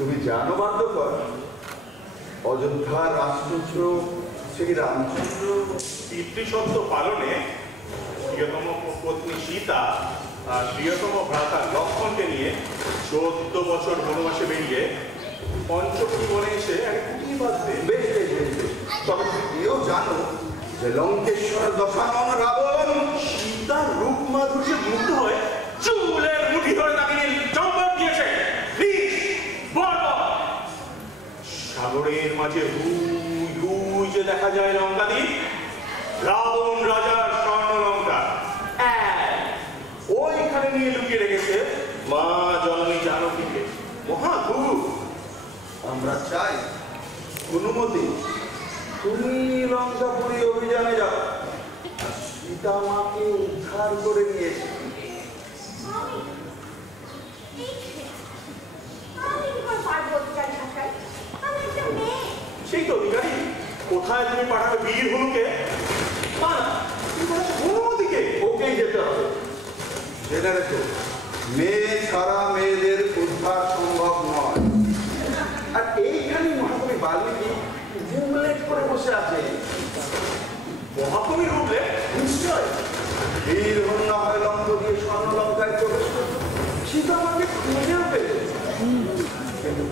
তুমি জানো বাধ্যকর অযোধ্যার রাষ্ট্রপুত্র শ্রী রামচন্দ্র পিতৃসত্ব পালনে প্রিয়তম পত্নী সীতা আর প্রিয়তম ভ্রাতা লক্ষ্মণকে নিয়ে 14 বছর বনবাসে বেরিয়ে পঞ্চবটি বনে এসে এক কুটি বাঁধবে। বেশ বেশ বেশ বেশ, তবে তুমি এও জানো যে লঙ্কেশ্বর দশানন রাবণ সীতার রূপ মাধুর্যে মুগ্ধ হয়ে চুলের মুঠি ধরে তাকে নিয়ে চম্বর দিয়েছে। সাগরের মাঝে হুই হুই যে দেখা যায় লঙ্কা দ্বীপ, রাবণ রাজার স্বর্ণ লঙ্কা ওইখানে নিয়ে লুকিয়ে রেখেছে মা জননী জানকীকে। মহাভূত আমরা চাই অনুমতি তুমি লঙ্কাপুরী অভিযানে যাও, সীতা মাকে উদ্ধার করে নিয়েছে। সেই তো অধিকারী, কোথায় তুমি পাঠাবে বীর হনুকে? অনুমতিকে ওকেই যেতে হবে। জেনে রেখো, মেয়ে ছাড়া মেয়েদের উদ্ধার সম্ভব নয়। আর এইখানে মহাকবি বাল্মীকি রুবলেট করে বসে আছে। মহাকবি রুবলেট? নিশ্চয়। বীর হনু না হয় লঙ্ক দিয়ে স্বর্ণ লঙ্কায় প্রবেশ করত, সীতা মাকে খুঁজেও পেল, কিন্তু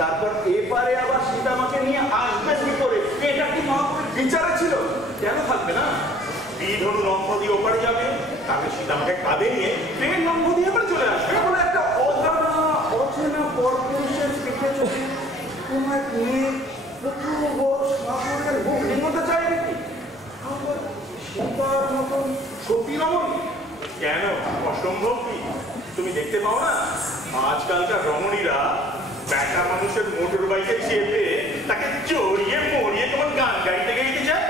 তারপর এপারে আবার সীতা মাকে নিয়ে আসবে কি করে? এটা কি মহাকবির বিচারে ছিল? কেন থাকবে না? বীর হনু লঙ্ক দিয়ে ওপারে যাবে, তাকে সীতা মাকে কাঁধে নিয়ে ট্রেন লঙ্ক দিয়ে এবার চলে আসবে। বলে একটা অজানা অচেনা পরপুরুষের পিঠে চলে কোন এক মেয়ে প্রচুর বড় সাগরের বুক নিমতে চায় নাকি? আবার সীতার মতন সতী রমণী? কেন অসম্ভব কি? তুমি দেখতে পাও না আজকালকার রমণীরা বেটা মানুষের মোটর বাইকে চেপে তাকে জড়িয়ে মরিয়ে তোমার গান গাইতে গাইতে যায়।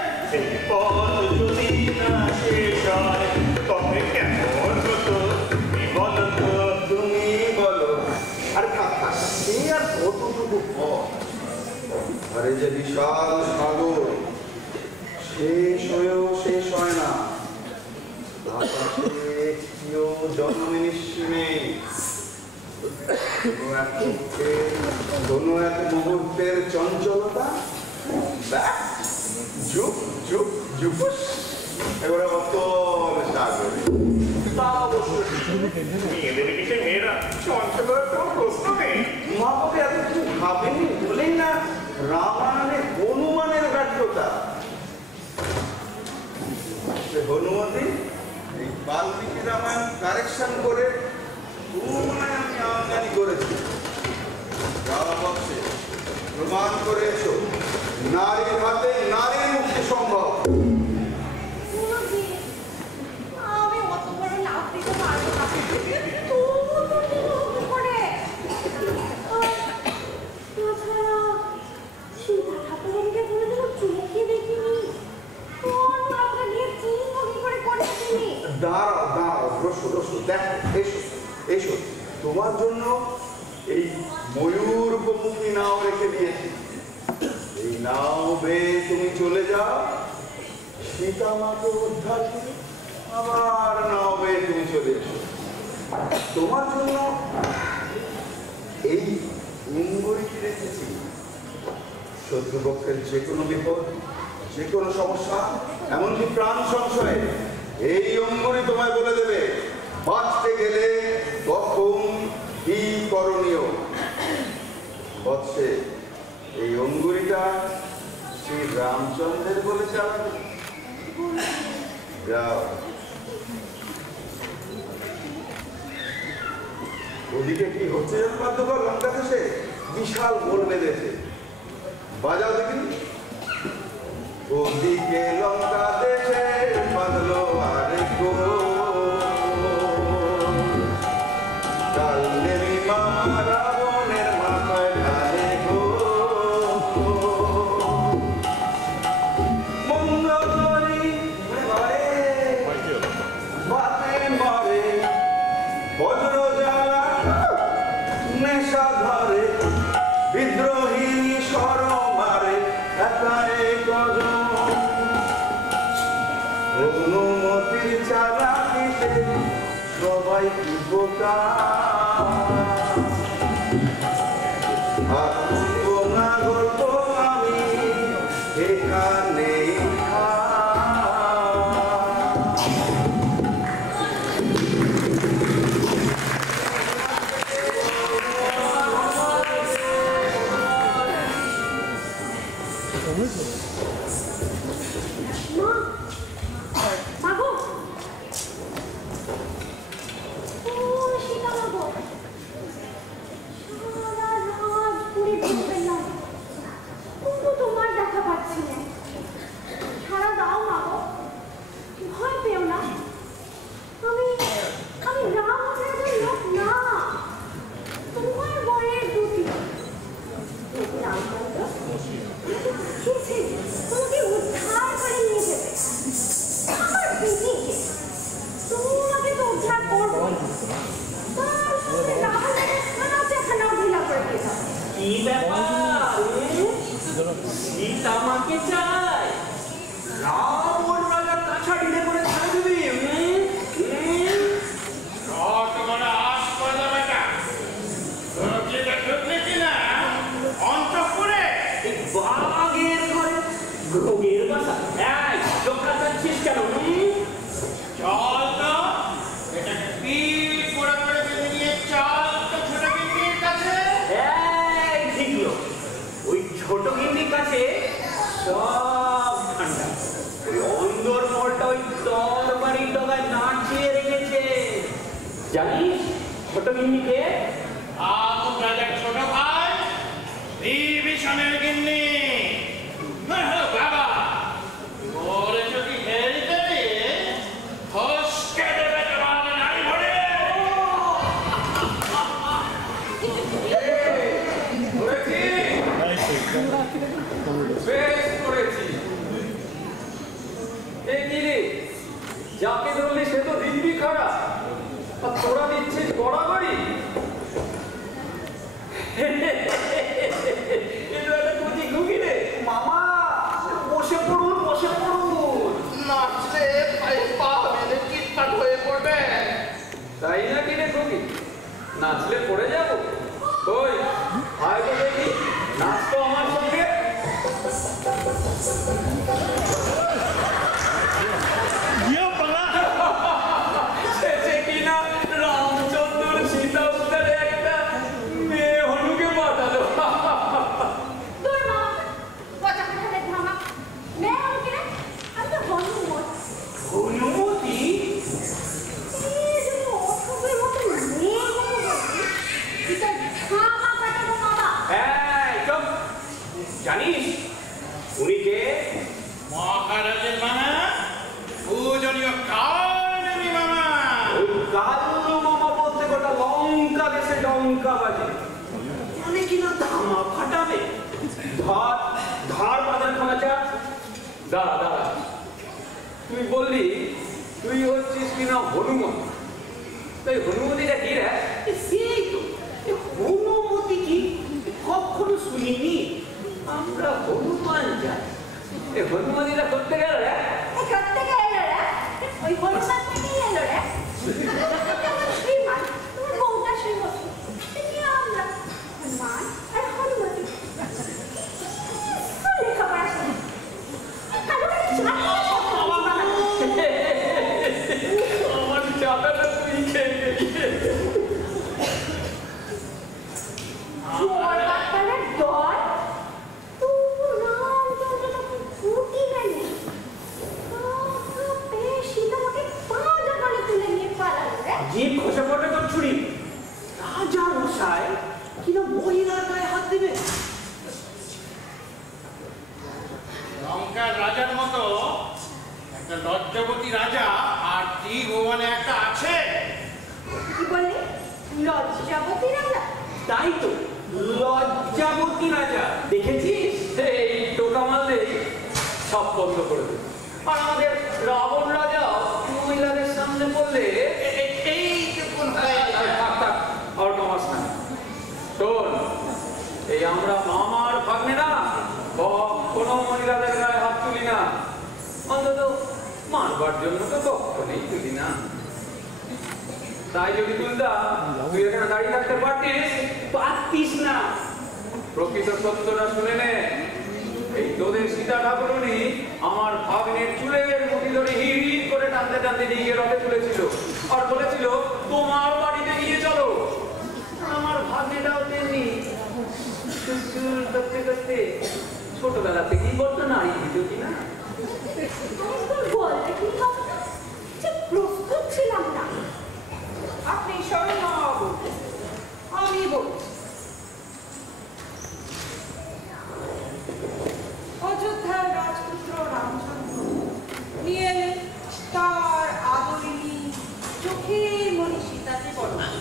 পথ যদি না শেষ হয় তবে কেমন হতো বলো তো, তুমি বলো। আর এই আর কতটুকু পথ? আরে যে বিশাল সাগর, শেষ হয়েও শেষ হয় না। আকাশে কেউ জন্মে নিশ্চিমে কোনো এক মুহূর্তের চঞ্চলতা, যুগ যুগ যুপুস এবারে কত সাগরে। তা অবশ্য মেয়েদের বিষয়ে মেয়েরা চঞ্চলের কোনো প্রশ্ন নেই। মহাকবি এত কিছু ভাবেনি বলেই না রামায়ণে হনুমানের ব্যর্থতা। হনুমতি এই বাল্মীকি রামায়ণ কারেকশন করে আমি আমদানি করেছি। প্রমাণ করে এসো নারীর হাতে নারীর মুক্তি সম্ভব। আমি অত বড় লাভ দিতে পারবো না। তবুও তো কি করে? তাছাড়া সীতা ঠাকুরকে কোনোদিনও চোখে দেখিনি। কোন রাতে গিয়ে চিহ্ন কি করে করতে তুমি? দাঁড়াও দাঁড়াও, রসো রসো, দেখো, এসো এসো, তোমার জন্য এই ময়ূর মুখী নাও রেখে দিয়েছি। এই নাও বেয়ে তুমি চলে যাও, সীতা মাকে উদ্ধার করে আবার নাও বেয়ে তুমি চলে এসো। তোমার জন্য এই অঙ্গুরীটি রেখেছি। শত্রুপক্ষের যে কোনো বিপদ, যে কোনো সমস্যা, এমনকি প্রাণ সংশয়ে এই অঙ্গুরী তোমায় বলে দেবে বাঁচতে গেলে কখন কি করণীয়। বৎসে, এই অঙ্গুরীটা শ্রী রামচন্দ্রের বলে চালাবে। যাও। ওদিকে কি হচ্ছে বাদ্যকর? লঙ্কা দেশে বিশাল গোল বেঁধেছে, বাজাও দেখি। ওদিকে লঙ্কা দেশে বাঁধলো আরেক গোল, ডালদেবী মামা রাবণের মাথায় ঢালে গোল। মঙ্গলী মারে বাতে মারে, বজ্র জ্বালা নেশা ধরে, বিদ্রোহী সর মারে একাই কজন। অনুমতির চালাকিতে সবাই কি বোকা, না গল্প আমি এখানে জানিস ছোট গিন্নিকে? ছোট ভাই বিভীষণের গিন্নি। বাবা ওরে যদি হেলতে দিয়ে ফসকে দেবে তোমার নারী ভরে। বেশ করেছি। এই কি রে, যাকে ধরলে সে তো দিব্যি খারাপ, আর তোরা দিচ্ছিস গড়াগড়ি। মামা বসে পড়ুন, বসে পড়ুন। নাচলে পায়ে পা মেলে চিৎপাট হয়ে পড়বে। তাই না কিনে খুবই? নাচলে পড়ে যাবো? ওই আয় তো দেখি, নাচ তো আমার সঙ্গে। কিনা রামচন্দ্র সীতা উদ্ধারে একটা মেয়ে হনুকে পাঠালো। হনুমতি? হ্যাঁ জানিস উনি কে? মহারাজের মামা, পূজনীয় কালনেমি মামা। ওই কালু মামা বলতে গোটা লঙ্কা দেশে ডঙ্কা বাজে। মানে কিনা ধামা ফাটাবে। ধার বাজার খানা চা। দাঁড়া দাঁড়া, তুই বললি তুই হচ্ছিস কিনা হনুমান। তাই হনুমতিটা কি রে? সেই তো হনুমতি কি কখনো শুনিনি। আমরা হনুমান যাই। এই হনুমানিটা করতে গেল রে? করতে গেল রে, ওই হনুমান থেকে এলো রে। শ্রীমান, তোমার বউটা শ্রীমতী, আমরা হনুমান আর হনুমতি। লেখাপড়া শুনি আমার চাটাটা তুই খেয়ে গেলি। জীব খসে পড়বে তোর ছুরি। রাজা মশাই কিনা মহিলার গায়ে হাত দেবে? লঙ্কার রাজার মতো একটা লজ্জাবতী রাজা আর ত্রিভুবনে একটা আছে। কি বললি? লজ্জাবতী রাজা? তাই তো, লজ্জাবতী রাজা। দেখেছিস? এই টোকা মারলেই সব বন্ধ করে দেবে। আর আমাদের রাবণ রাজা মহিলাদের সামনে বললে এইটুকুন হয়ে যায়। আর কমাস না। শোন, এই আমরা মামার ভাগ্নে না, কোনো মহিলাদের গায়ে হাত তুলি না। অন্তত মারবার জন্য তো কখনোই তুলি না। তাই যদি তুলতাম, তুই এখানে দাঁড়িয়ে থাকতে পারতিস না। প্রকৃত সত্যটা শুনে নে। এই তোদের সীতা ঠাকুরনি আমার ভাগ্নের চুলের মুঠি ধরে হিড় হিড় করে টানতে টানতে নিয়ে রথে তুলেছিল আর বলেছিল তোমার বাড়িতে নিয়ে চলো। আমার ভাগ্নেটাও তেমনি চুল করতে করতে ছোটবেলা থেকেই বলতো নারী দিত কিনা। বলতে কি হবে না? যে প্রস্তুত ছিলাম না। আপনি শরণ আমি বলছি। অযোধ্যার রাজপুত্র রামচন্দ্র নিয়ে এলেন তার আদরিণী চোখের মনি সীতাকে বললেন,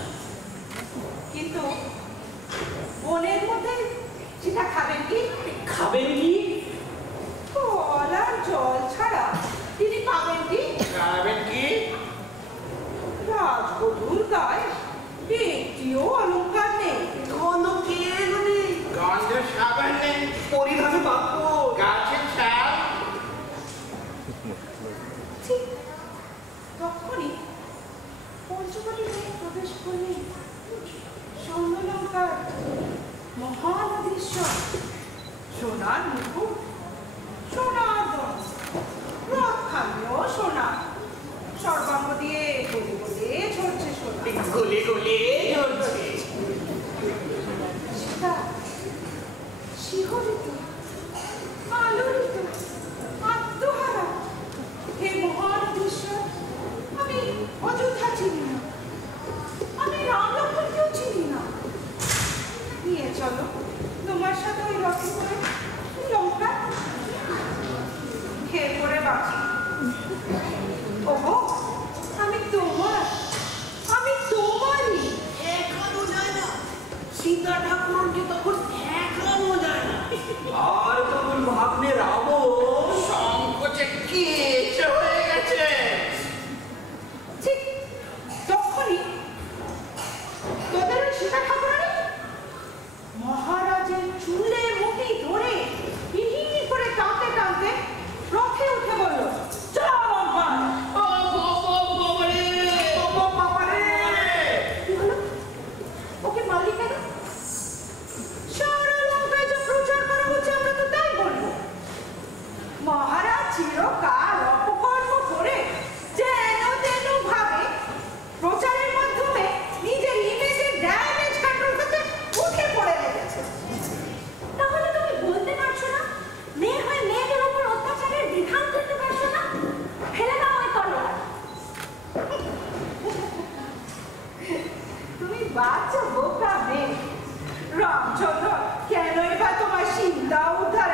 কিন্তু বনের মধ্যে সীতা খাবেন কি? খাবেন কি? ফল আর জল ছাড়া তিনি পাবেন কি? খাবেন কি? রাজবধূর গায়ে একটিও অলঙ্কার নেই, কোনো কেন নেই, গন্ধ সাবান নেই, পরিধানে বাক্য। গাছের ছাল। ঠিক তখনই পঞ্চবটিতে প্রবেশ করলেন স্বর্ণলঙ্কার মহানদীশ্বর। সোনার মুকুট, সোনার দল, রথখানিও সোনা, সর্বাঙ্গ দিয়ে গলে গলে ঝরছে সোনা। গলে গলে ঝরছে। সীতা শিহরিত, আলোড়িত, আত্মহারা। হে মহানদীশ্বর, আমি অযোধ্যা চিনি না, আমি রাম লক্ষ্মণকেও চিনি না। নিয়ে চলো তোমার সাথে ওই রথে করে লঙ্কা খেয়ে পরে বাঁচি। ওহো, আমি তোমার, আমি তোমারই। এখনো যায় না, সীতা ঠাকুরকে তখন এখনো যায় না। আর তখন ভাগ্নে রাবণ সংকোচে কেঁচে হয়ে গেছে। ঠিক তখনই তোদের ওই সীতা ঠাকুরানী মহারাজের চুলে মুঠি ধরে হিহি করে টানতে টানতে রথে উঠে বলল, চল লঙ্কায়। কি হলো? ওকে মারলি কেন? সারা লঙ্কায় যা প্রচার করা হচ্ছে আমরা তো তাই বলবো। মহারাজ চিরকাল অপকর্ম করে যেন তেন ভাবে প্রচারের মাধ্যমে নিজের ইমেজের ড্যামেজ কন্ট্রোল করতে উঠে পড়ে লেগেছে। তাহলে তুমি বলতে পারছো না, মেয়ে হয়ে মেয়েদের উপর অত্যাচারের বিধান করতে পারছো না? ফেলে দাও ওই তলোয়ার। তুমি বাচ্চা বোকা মেয়ে। রামচন্দ্র কেনই বা তোমার সীতা উদ্ধার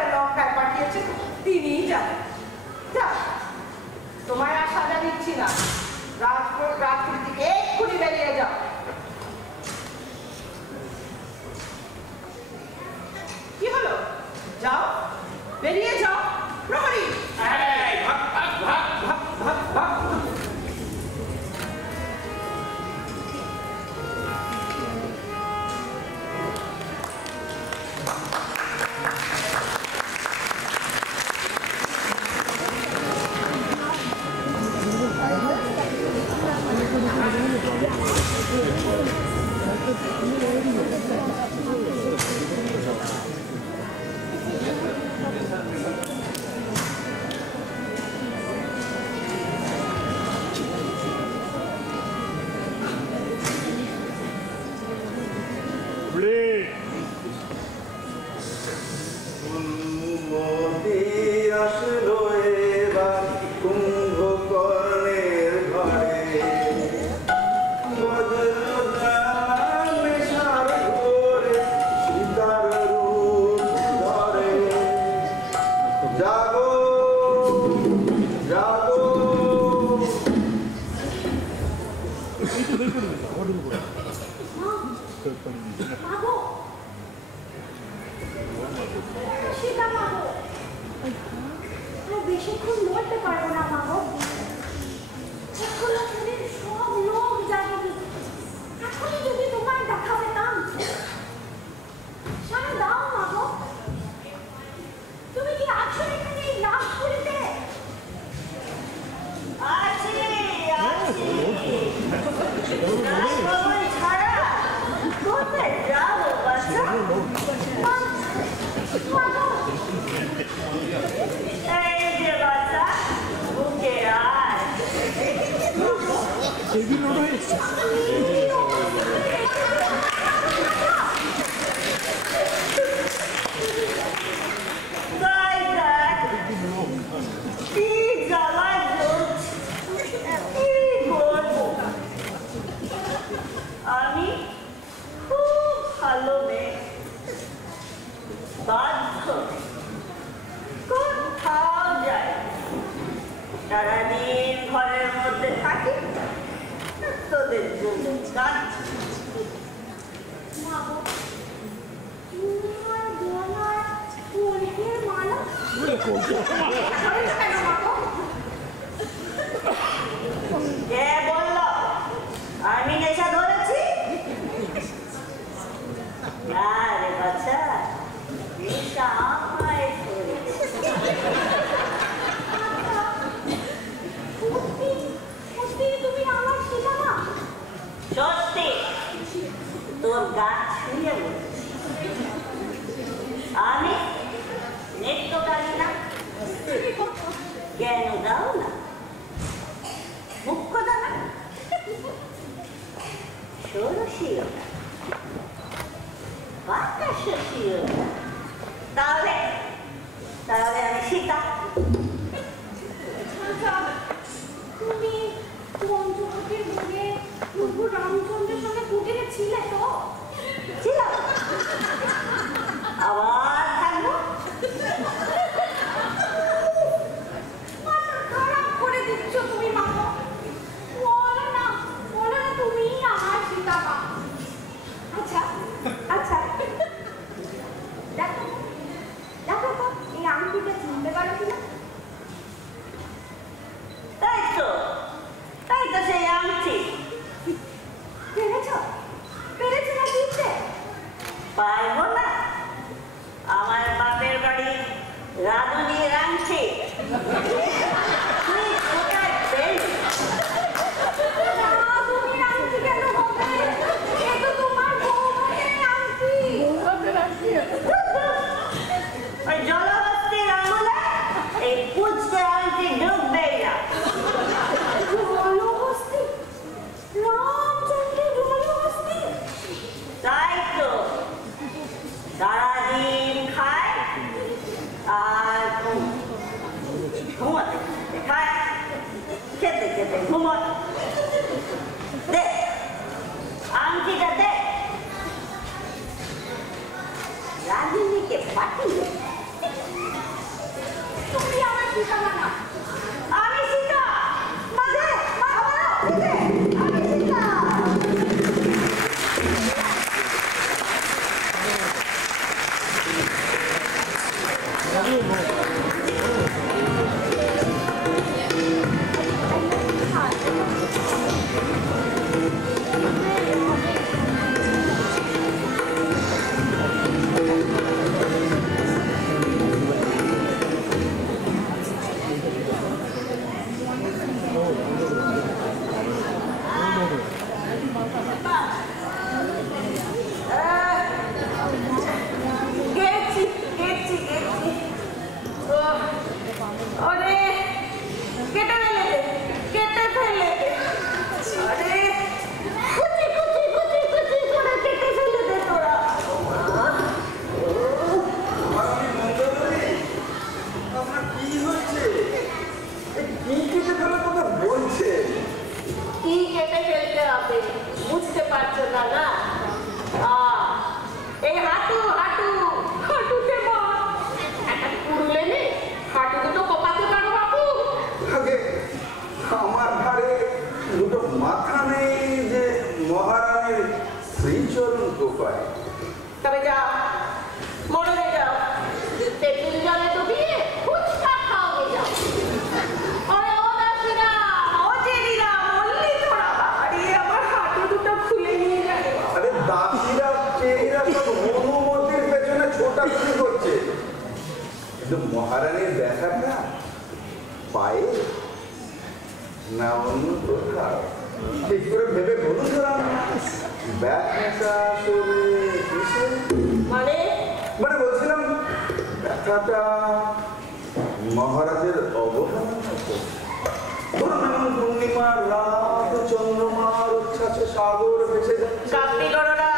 করুন কোপায়। তবে যাও, মনে যাও, তেঁতুল জলে তো দিয়ে ফুচকা খাওয়াবে যাও। আরে ও দাসিরা, ও জেরিরা, বললি তোরা বাড়ি আমার হাঁটু দুটো খুলে নিয়ে যাবে। আরে দাসিরা চেরিরা সব অনুমতির পেছনে ছোটাছুটি করছে, কিন্তু মহারানীর ব্যাপারটা পায়ে না অন্য কোথাও। ঠিক করে ভেবে বলুন তো ব্যথাটা আসলে কিসের? মানে বলছিলাম ব্যথাটা মহারাজের অবহেলা হতো। ধরুন পূর্ণিমার রাত, চন্দ্রমার উচ্ছ্বাসে সাগর ভেসে যাচ্ছে। চাকরি করো না,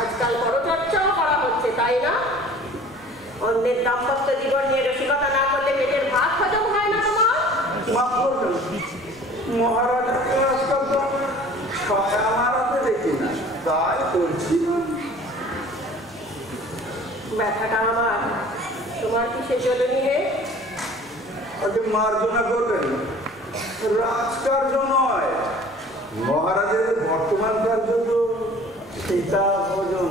আজকাল বড় চর্চাও করা হচ্ছে, তাই না? অন্যের দাম্পত্য জীবন নিয়ে রসিকতা না করলে পেটের ভাত হজম হয় না তোমার। মাফ করবেন, মহারাজাকে আজকাল তো ছায়া মারাতে দেখি না, তাই করছি। ব্যথাটা আমার, তোমার কি সে জলনি হে? ওকে মার্জনা করবেন, রাজকার্য নয়, মহারাজের বর্তমান কার্য তো সীতা ভোজন।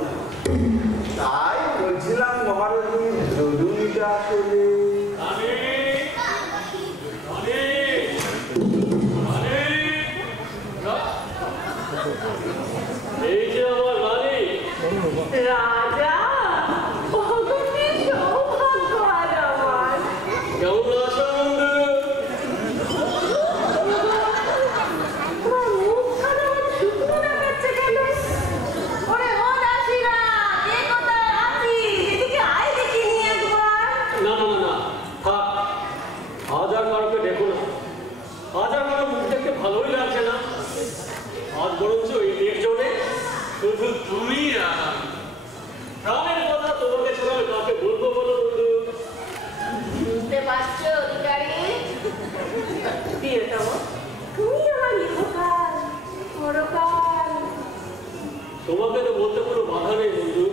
তাই বলছিলাম মহারাজের যোজনীটা আসলে এই যে আমার রানী রাজা, কি সৌভাগ্য আজ আমার। কেমন আছো বন্ধু? তোমার মুখখানা আমার শুকনো দেখাচ্ছে কেন? ওরে ও দাসিরা, কে কোথায় আছিস? এদিকে আয় দেখি নিয়ে একবার। না না না না, থাক, আজ আর কাউকে দেখো না। আজ আর কারো মুখ দেখতে ভালোই লাগছে না। আজ বরঞ্চ এই নির্জনে শুধু তুমি আর আমি। প্রাণের কথা তোমাকে ছাড়া আমি কাউকে বলবো বলো বন্ধু? বুঝতে পারছো অধিকারী? প্রিয়তম, তুমি আমার ইহকাল পরকাল। তোমাকে তো বলতে কোনো বাধা নেই বন্ধু।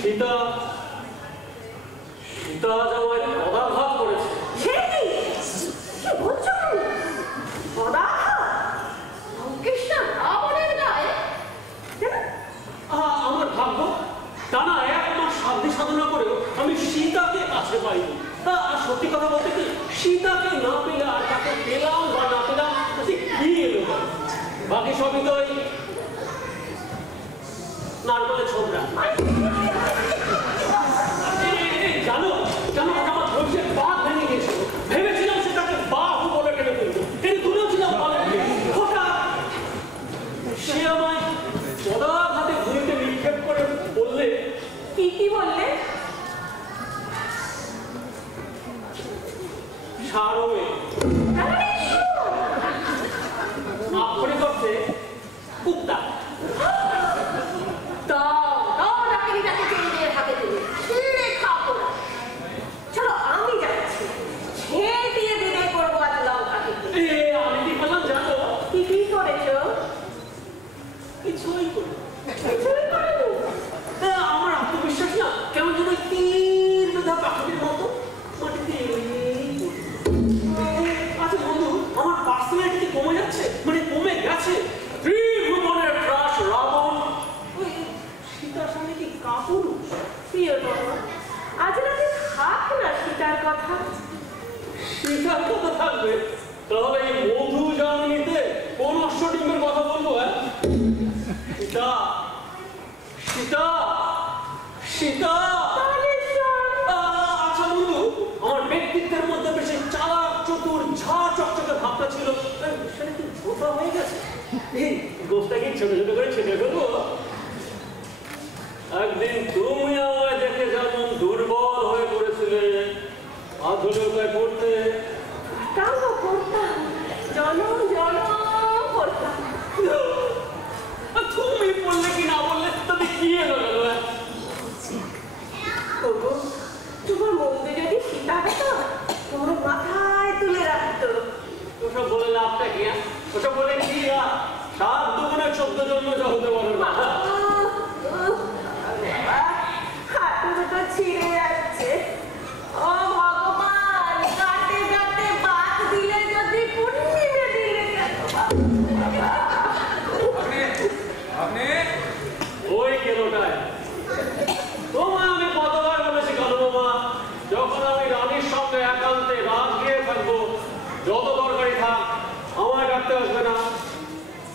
সীতা সীতা আজ আমায় পদাঘাত করেছে। সে কি? কি বলছো তুমি? পদাঘাত? কৃষ্ণ রাবণের গায়ে? কেন? আমার ভাগ্য, টানা 1 মাস সাধ্য সাধনা করেও আমি সীতাকে কাছে পাইনি। আর সত্যি কথা বলতে কি, সীতাকে না পেলে আর তাকে পেলাম বা না পেলাম তাতে কি এলো? বাকি সবই তো ওই নারকেলের ছোবরা। জানো জানো, আমার ধৈর্যের বাঁধ ভেঙে গেছিল। ভেবেছিলাম সেটাকে বাহু বলে টেনে ফেলবো, কিন্তু তুলেছিলাম হঠাৎ সে আমায় পদাঘাতে ভূমিতে নিক্ষেপ করে বললে। কি বললে? সারমে আক্ষরিক অর্থে কুত্তা। দাও ডাকিনিটাকে চেয়ে হাতে তুলে ছিঁড়ে খাবো না। চলো আমি যাচ্ছি, ছেড়ে দিয়ে বিদায় করবো আজ লঙ্কা থেকে। আমি কি বললাম জানো? কি করেছো? কিছুই করি কিছুই করেনি। আমার আত্মবিশ্বাস না কেমন যেন তীর মেধা পাখির মতো মাটিতে আচ্ছা বন্ধু, আমার পার্সোনালিটি কমে যাচ্ছে, কমে গেছে। ত্রিভুবনের ত্রাস রাবণ ওই সীতার সামনে কি কাপুরুষ? প্রিয়তম, আজ রাতে থাক না সীতার কথা। সীতার কথা থাকবে, তাহলে এই মধু জামিনীতে কোন অশ্বডিম্বের কথা বলবো? সীতা সীতা সীতা। আচ্ছা বন্ধু, আমার ব্যক্তিত্বের মধ্যে বেশি চালাক চতুর ঝা চকচকে ভাবটা ছিল, সেটা কি ধোঁকা হয়ে গেছে? এই গোষ্ঠটাকে ছোট ছোট করে ছেড়ে ফেলবো। একদিন তুমি আমায় দেখে যেমন দুর্বল হয়ে পড়েছিলে, আধুনিকতায় পড়তে তাও করতাম, জনম করতাম। তুমি বললে কি না বললে তাতে কি এলো গেল? তোমার মন্দিরে যদি সীতা হতো, তোমার মাথায় তুলে রাখতো। ওসব বলে লাভটা কি? ওসব বলে কি? 7 দুগুণে 14 জন্ম যা হতে পারো না। হাঁটু দুটো ছিঁড়ে যাচ্ছে। ও ভগবান, গাতে গাতে বাত দিলে যদি পূর্ণিমে দিলে কেন? ভাগ্নে ওই কেলোটায় তোমায় আমি কতবার বলেছি কালু মামা, যখন আমি রানীর সঙ্গে একান্তে রাজগৃহে থাকবো, যত দরকারি থাক আমায় ডাকতে আসবে না।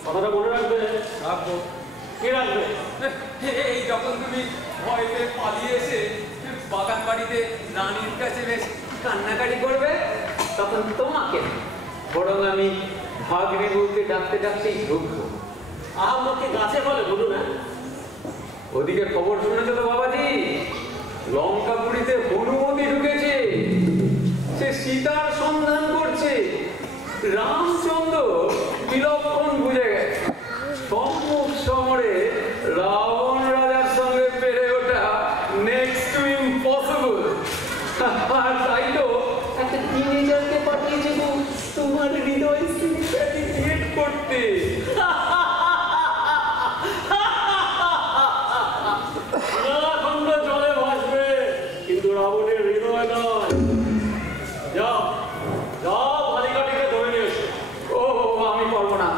কথাটা মনে রাখবে। রাখবো। কি রাখবে? এই যখন তুমি ভয়তে পালিয়ে এসে বাগান বাড়িতে রানীর কাছে বেশ কান্নাকাটি করবে, তখন তোমাকে বরং আমি ভাগ্নে বলতে ডাকতে ডাকতেই ঢুকবো। আমাকে গাছে বলে বলুন না। ওদিকে খবর শুনেছো তো বাবাজি, লঙ্কাপুরীতে হনুমতি ঢুকেছে, সে সীতার সন্ধান করছে। রামচন্দ্র বিলক্ষণ বুঝে গেছে সম্মুখ সমরে রাবণ রাজার সঙ্গে পেরে ওঠা নেক্সট টু ইম্পসিবল। আর তাই তো একটা টিনেজারকে পাঠিয়েছে তোমার হৃদয় ক্রিয়েট করতে। জলে ভাসবে, কিন্তু রাবণের হৃদয় নয়। যাও যাও, বালিকাটিকে ধরে নিয়ে এসো। ও আমি পারবো না,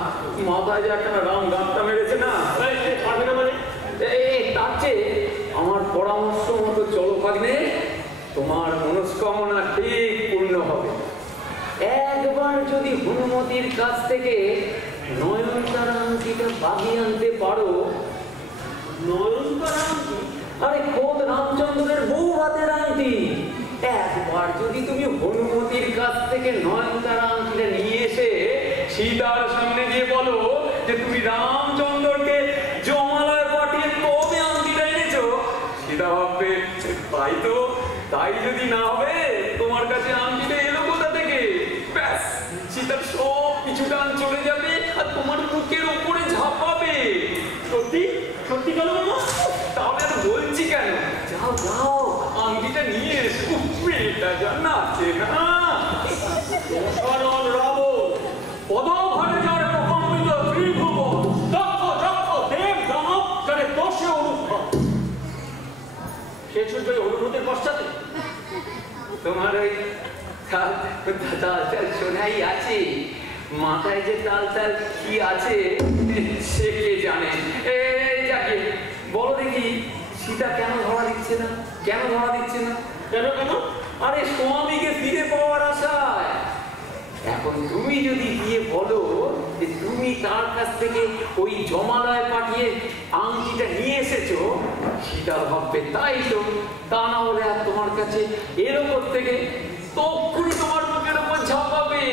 মাথায় যে একটা রাম গানটা মেরেছে না। পারবে না মানে? তার চেয়ে আমার পরামর্শ মতো চলো ভাগ্নে, তোমার মনস্কামনা ঠিক পূর্ণ হবে। একবার যদি হনুমতির কাছ থেকে নয়নতারা আংটিটা বাগিয়ে আনতে পারো। নয়নতারা আংটি? আরে খোদ রামচন্দ্রের বউ হাতের আংটি। একবার যদি তুমি হনুমতির কাছ থেকে নয়নতারা আংটিটা নিয়ে এসে সীতার সামনে গিয়ে বলো যে তুমি রামচন্দ্রকে জমালয় পাঠিয়ে কবে আংটিটা এনেছো, সীতা ভাববে তাই তো, তাই যদি না হবে তোমার কাছে আংটিটা এলো কোথা থেকে। ব্যাস, সীতার সব কিছু টান চলে যাবে আর তোমার বুকের উপরে ঝাঁপাবে। সত্যি সত্যি কালু মামা? তাহলে আর বলছি কেন, যাও যাও আংটিটা নিয়ে এসো। মেয়েটা যা নাচে না। অসরল রাবণ, পদঘরে যার প্রকম্পিত ত্রিভুবন, দক্ষ দক্ষ দেব দানব যারে দশে অনুভব। সে ছুটবে অনুভূতির পশ্চাতে। তোমার ওই তাল তাল শোনাই আছে, মাথায় যে তাল তাল কি আছে সে কে জানে। যাকে বলো দেখি, সীতা কেন ধরা দিচ্ছে না? কেন ধরা দিচ্ছে না? কেন কেন? আরে স্বামীকে ফিরে পাওয়ার আশায়। এখন তুমি যদি গিয়ে বলো যে তুমি তার কাছ থেকে ওই জমালয় পাঠিয়ে আংটিটা নিয়ে এসেছো, সীতা ভাববে তাই তো, তা না হলে আর তোমার কাছে এর ওপর থেকে তখনই তোমার বুকের উপর ঝাঁপাবে।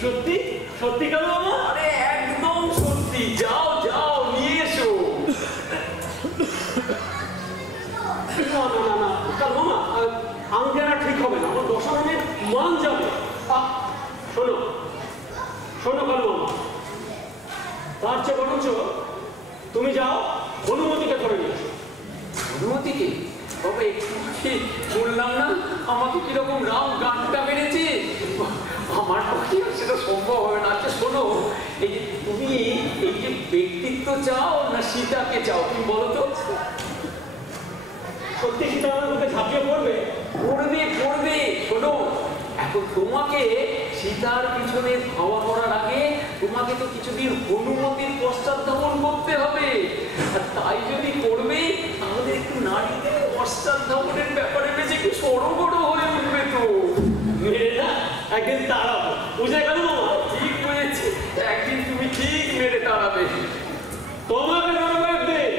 সত্যি সত্যি কালু মামা? আরে একদম সত্যি, যাও যাও নিয়ে এসো। না না না না কালু মামা, আংটি আনা ঠিক হবে না, আমার দশাননের মান যাবে। শোনো শোনো কালু মামা, তার চেয়ে বরঞ্চ তুমি যাও হনুমতিকে ধরে নিয়ে এসো। হনুমতিকে? তবে বললাম না আমাকে কিরকম রাম গানটা মেরেছে, আমার পক্ষে সেটা সম্ভব হবে না। আচ্ছা শোনো, এই যে তুমি এই যে ব্যক্তিত্ব চাও না সীতাকে চাও, তুমি বলো তো? সত্যি সীতা আমার মধ্যে ঝাঁপিয়ে পড়বে? পড়বে পড়বে। শোনো, এখন তোমাকে সীতার পিছনে ধাওয়া করার আগে তোমাকে তো কিছুদিন হনুমতির পশ্চাৎধাবন করতে হবে। আর তাই যদি করবে তাহলে একটু নারীদের পশ্চাৎধাবনের ব্যাপারে বেশ একটু সড়গড় হয়ে উঠবে তো। মেরে না একদিন তাড়াবো, বুঝে গেল মামা? ঠিক হয়েছে, একদিন তুমি ঠিক মেরে তাড়াবে। তোমাকে ধরবো একদিন।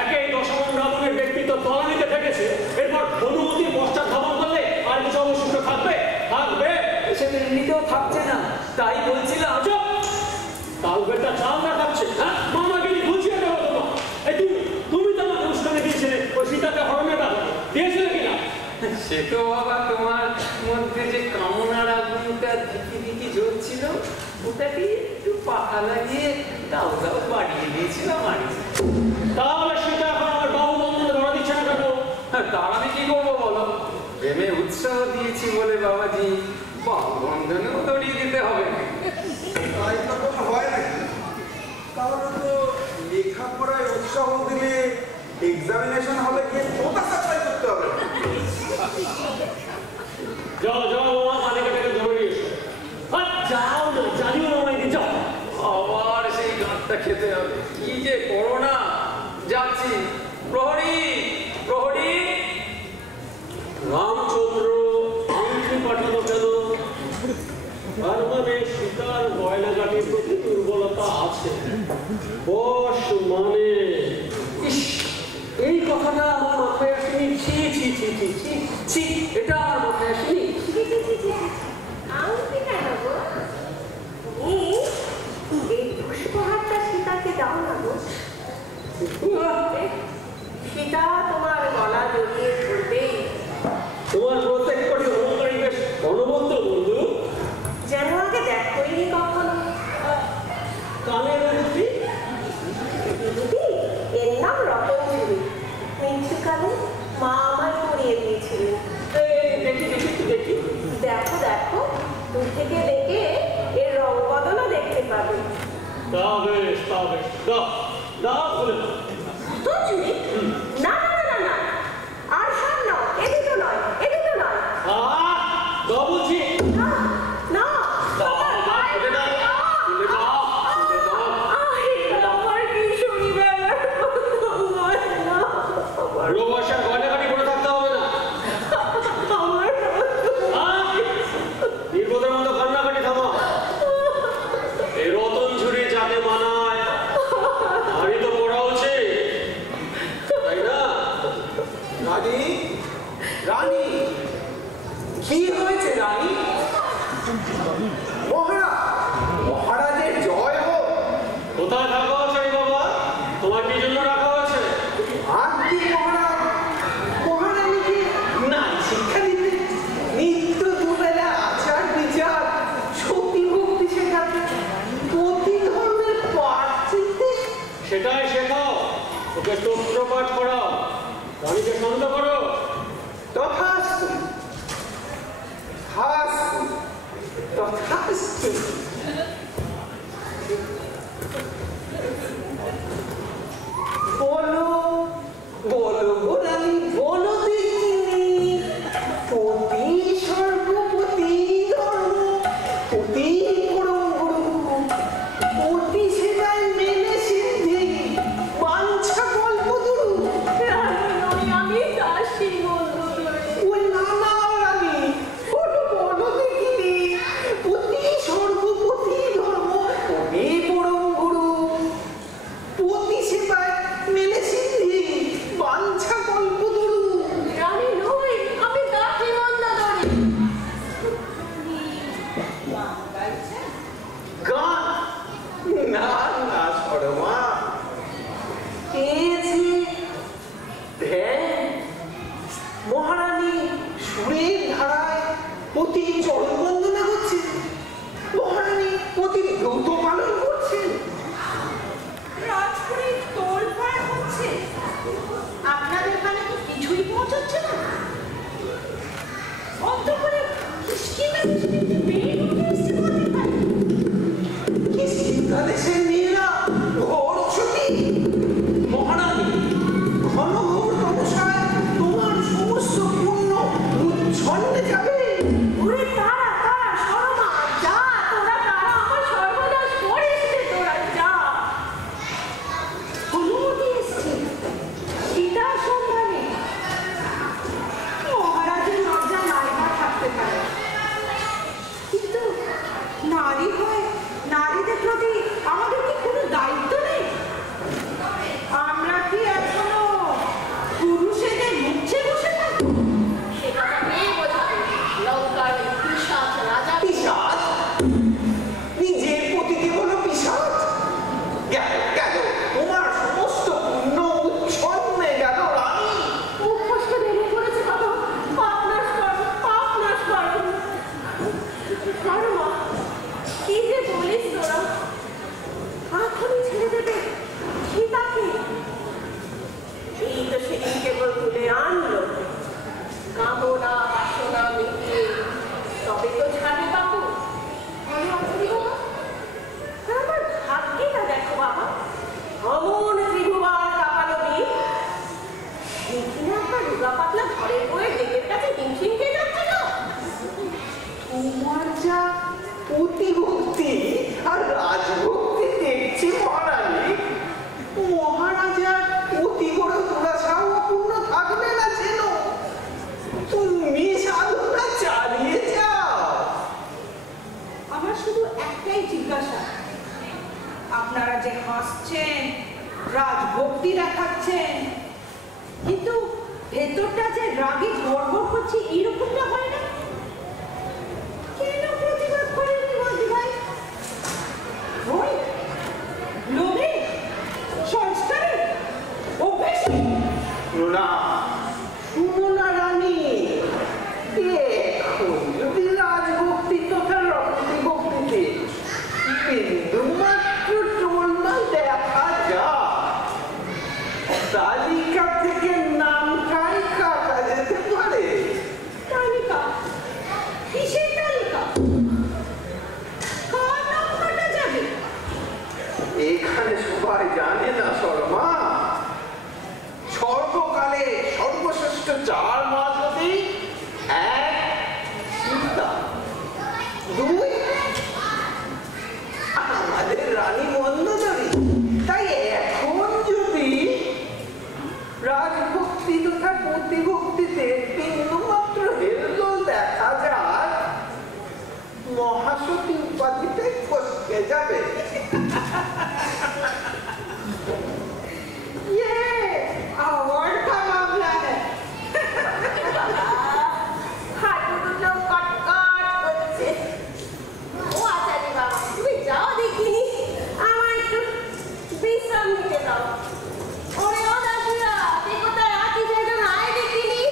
একেই দশমন রাবণের ব্যক্তিত্ব তলানিতে থেকেছে, এরপর হনুমতির পশ্চাৎধাবন করলে আর কিছু অবশিষ্ট থাকবে? থাকবে? সেটা এমনিতেও থাকছে না, তাই বলছিলাম। চুপ! কালবেটা চাল না খাচ্ছে, হ্যাঁ? মামাকে নিয়ে বুঝিয়ে দেবো তোমার। এই তুমি তো আমাকে উস্কানি দিয়েছিলে ওই সীতাকে হরণের ব্যাপারে, দিয়েছিলে কিনা? সে তো বাবা তোমার মধ্যে যে কামনার আগুনটা দিকে দিকে জ্বলছিল, ওটাকে একটু পাখা লাগিয়ে দাও দাও বাড়িয়ে দিয়েছিলাম আর কি। তাহলে সীতা এখন আমার বাবু বন্ধুকে ধরা দিচ্ছে না কেন? তার আমি কি করবো বলো? প্রেমে উৎসাহ দিয়েছি বলে বাবাজি বাবু বন্ধনেও দড়িয়ে দিতে হবে। তাই তো কোনো হয় নাকি? তাহলে তো লেখাপড়ায় উৎসাহ দিলে এক্সামিনেশন হলে গিয়ে কোথা সাপ্লাই করতে হবে। যাও যাও মামা, মালিকাটাকে ধরে নিয়ে এসো। আর যাও না, জানিও না আমায়, যাও। আবার সেই গান ভাতটা খেতে হবে। কি যে করো না। যাচ্ছি। প্রহরী, প্রহরী। রামচন্দ্র আংটি পাঠানো কেন? তার মানে সীতার গয়নাগাটির প্রতি দুর্বলতা আছে। বস মানে এই কথাটা আমার মাথায় আসেনি। ছি ছি ছি ছি ছি ছি, এটা আমার মাথায় আসেনি। আংটি কেন গো? এই পুষ্পহারটা সীতাকে দাও না গো। সীতা তোমার গলা জড়িয়ে ধরবেই। তোমার প্রত্যেক কটি অহংকারী বেশ অনবদ্য বন্ধু। যেন আগে দেখোইনি কখনো। কানের অনুভূতি এর নাম রতনঝুরি। মৃত্যুকালে মা আমায় পরিয়ে দিয়েছিলেন। দেখি দেখি দেখি। দেখো দেখো, দূর থেকে দেখে এর রং বদলও দেখতে পাবে। তা বেশ তা বেশ, দাও দাও বলে দাও। রতনঝুরি? না না না না না, আর সব নাও। এ দুটো নয়, এ দুটো নয়। দাও বলছি। না না, দাও দাও, তুলে দাও তুলে দাও তুলে দাও। আমার কি শুনবে আমার? বুড়ো বয়সে আর গয়নাগাটি করে থাকতে হবে না। নির্বোধের মতো কান্নাকাটি থামো। এই রতনঝুরি যাকে মানায় আরই তো পড়া উচিত, তাই না? রানী, রানী, কি হয়েছে রানী? মহারাজের জয় হোক। কোথায় থাকা হচ্ছে বাবা? তোমার কি জন্য রাখা হয়েছে? আর কি মহারানীকে নারী শিক্ষা দিতে, নিত্য দুবেলা আচার বিচার, সতী ভক্তি শেখাতে, প্রতি ধর্মের পাঠ শিখতে। সেটাই শেখাও, ওকে স্তোত্র পাঠ করাও, রানীকে শান্ত করো। তথাস্তু, তথাস্তু, তথাস্তু। বলো বলো গো রানী, বলো দেখিনি। পতি সর্বপতি ধর্ম, পতি পরম গুরু, পতি সেবায় মেনে সিদ্ধি, বাঞ্ছা কল্পতরু। আমি দাসী বন্ধু ধরে। ওই না না রানী, বলো বলো দেখিনি। পতি সর্বপতি ধর্ম, পতি পরম গুরু, পতি সেবায় মেনে সিদ্ধি, বাঞ্ছা কল্পতরু। আমি নই, আমি দাসী বন্ধু ধরে। গান না না সরমা, মহারানী সুরের ধারায় পতি চরণ বন্দনা করছে, মহারানী পতির ব্রত পালন করছেন। রাজপুরীর তোলপাড় হচ্ছে। আপনাদের এখানে তো কিছুই পৌঁছচ্ছে না। অন্তঃপুরে কিসকিন্দা কিসকিন্দা মেয়ে উঠে এসছে কোথায় পায়? কিষ্কিন্ধা দেশের মেয়েরা ঘোর ছুটি। মহারানী ঘন ঘোর তপস্যায় তোমার সমস্ত পুণ্য উচ্ছন্নে যাবে। ওরে তারা তারা শর্মা, যা তোরা তারা আমার সর্বনাশ করিস রে তোরা, যা। হনুমতি এসছে সীতার সন্ধানে। রাজভক্তি দেখাচ্ছেন, কিন্তু ভেতরটা যে রাগে গড়বড় হচ্ছে এরকমটা হয় না? কেন প্রতিবাদ করেননি বলতে ভাই? ওই লোভে, সংস্কারে, অভ্যেসে? না শুনো না রানী, এখন যদি রাজভক্তি তথা রক্তি ভক্তিতে বিন্দুমাত্র টোলমাল দেখা যায়, তালিকা থেকে নামটাই কাটা যেতে পারে। তালিকা? কিসের তালিকা? কার নাম কাটা যাবে? এখানে সবাই জানে না শর্মা, সর্বকালে সর্বশ্রেষ্ঠ চার মাসতি, এক সীতা, দুই আমাদের রানী মন্দোদরী। তাই এখন যদি রাজভক্তি তথা প্রতিভক্তিতে বিন্দুমাত্র হেলদোল দেখা যায়, মহাসতী উপাধিটাই ফসকে যাবে। ये अवार्ड का मामला है। হাঁটু দুটো কটকট করছে। ও আচারি বাবা, তুমি যাও দেখিনি, আমার একটু বিশ্রাম নিতে দাও। ওরে ও দাদুরা, তুই কোথায় আছিস? একজন আয় দেখিনি,